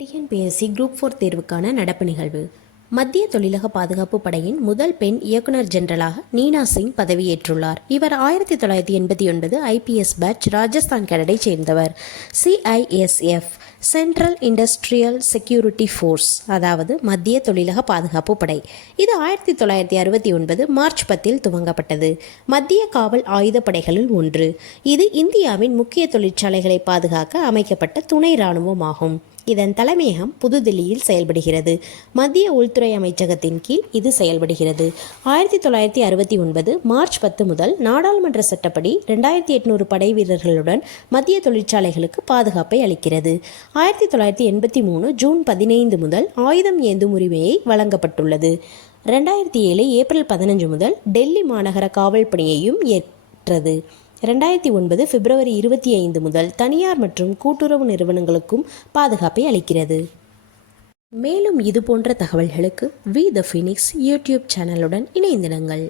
TNPSC group 4 தேர்வுக்கான நடப்பு நிகழ்வு. மத்திய தொழிலக பாதுகாப்பு படையின் முதல் பெண் இயக்குனர் ஜெனரலாக நீனா சிங் பதவியேற்றுள்ளார். இவர் 1989 ஐபிஎஸ் பேட்ச் ராஜஸ்தான் கேடரை சேர்ந்தவர். CISF central industrial security force, அதாவது மத்திய தொழிலக பாதுகாப்பு படை. இது 1969 மார்ச் 10 துவங்கப்பட்டது. மத்திய காவல் ஆயுதப்படைகளில் ஒன்று. இது இந்தியாவின் முக்கிய தொழிற்சாலைகளை பாதுகாக்க அமைக்கப்பட்ட துணை இராணுவமாகும். இதன் தலைமையகம் புதுதில்லியில் செயல்படுகிறது. மத்திய உள்துறை அமைச்சகத்தின் கீழ் இது செயல்படுகிறது. 1969 மார்ச் 10 முதல் நாடாளுமன்ற சட்டப்படி 2800 படை வீரர்களுடன் மத்திய தொழிற்சாலைகளுக்கு பாதுகாப்பை அளிக்கிறது. 1983 ஜூன் 15 முதல் ஆயுதம் ஏந்தும் உரிமையை வழங்கப்பட்டுள்ளது. 2007 ஏப்ரல் 15 முதல் டெல்லி மாநகர காவல் பணியையும் ஏற்றது. 2009 பிப்ரவரி 25 முதல் தனியார் மற்றும் கூட்டுறவு நிறுவனங்களுக்கும் பாதுகாப்பை அளிக்கிறது. மேலும் இதுபோன்ற தகவல்களுக்கு வி த ஃபீனிக்ஸ் யூடியூப் சேனலுடன் இணைந்திடுங்கள்.